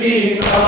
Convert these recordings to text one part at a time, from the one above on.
सकीना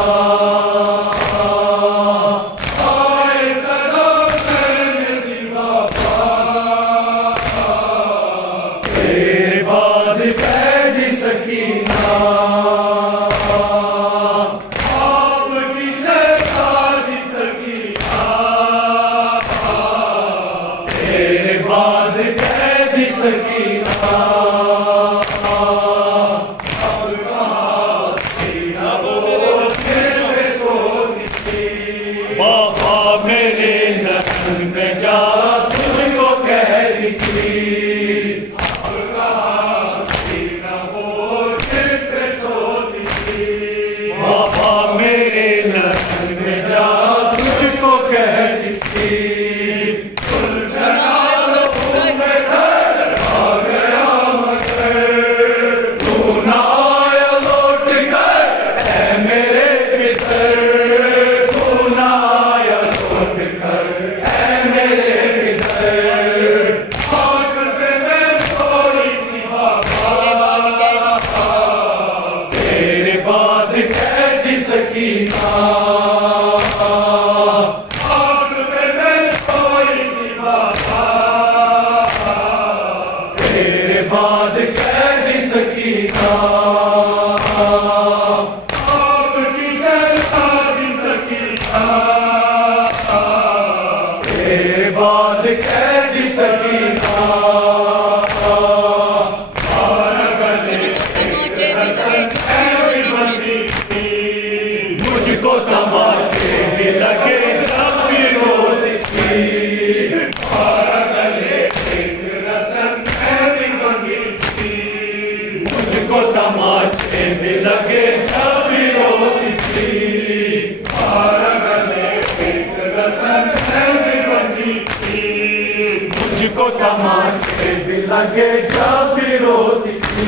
मुझको तमाचे भी लगे जब भी रोती थी, मुझको तमाचे भी लगे जब भी रोती थी, मुझको तमाचे भी लगे जब भी रोती थी,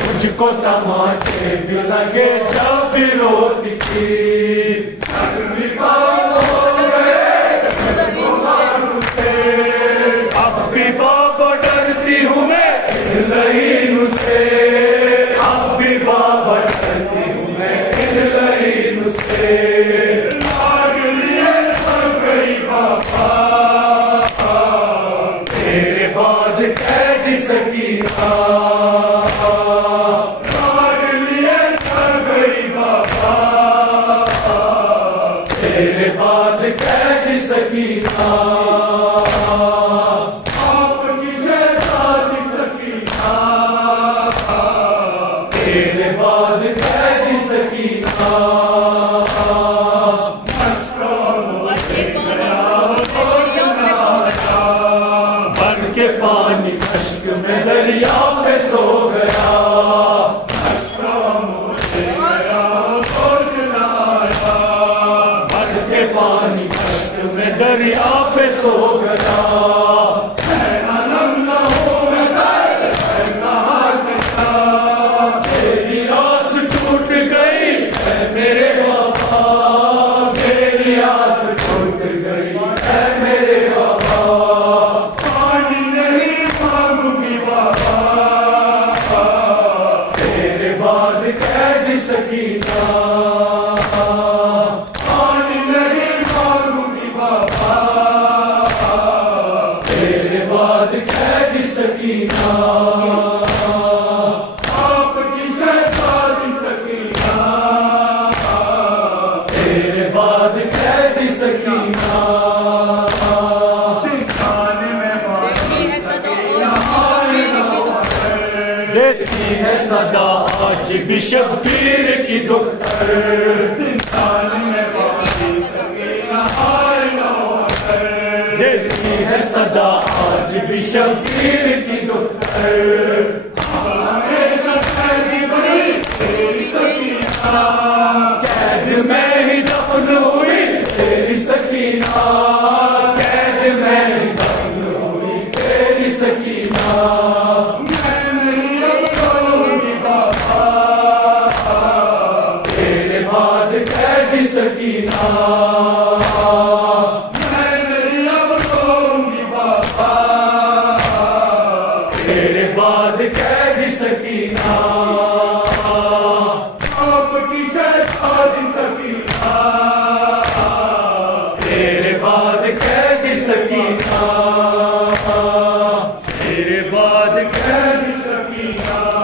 मुझको तमाचे भी लगे जब भी रोती थी। अब भी बाबा डरती हूँ मैं लहीन से, अब भी बाबा डरती हूँ मैं लहीन से, लाग लिए थक गई बाबा तेरे बाद कैद सकीना, तेरे बाद कैद सकीना, आपकी शहजादी सकीना, तेरे बाद कैद सकीना, भर के पानी कश्क में दरिया पे सो गया, पानी कष्ट में दरिया पे सो गया, तेरी आस टूट गई है मेरे बाबा, तेरी आस टूट गई है मेरे बाबा, पानी नहीं मांगूंगी बाबा, तेरे बाद कैद सकीना, कैद सकीना, आपकी शहजादी सकीना, तेरे बाद कैद सकीना, देती है सदा आज भी शब्बीर की दुख्तर, देती है सदा आज भी शब्बीर की दुख्तर, कैद में ही दफन हुई तेरी सकीना, कैद में ही दफन हुई तेरी सकीना, तेरे बाद कैद सकीना, तेरे बाद कैदी सकीना, आपकी शहजादी सकीना, तेरे बाद कैदी सकीना, तेरे बाद कैदी सकीना।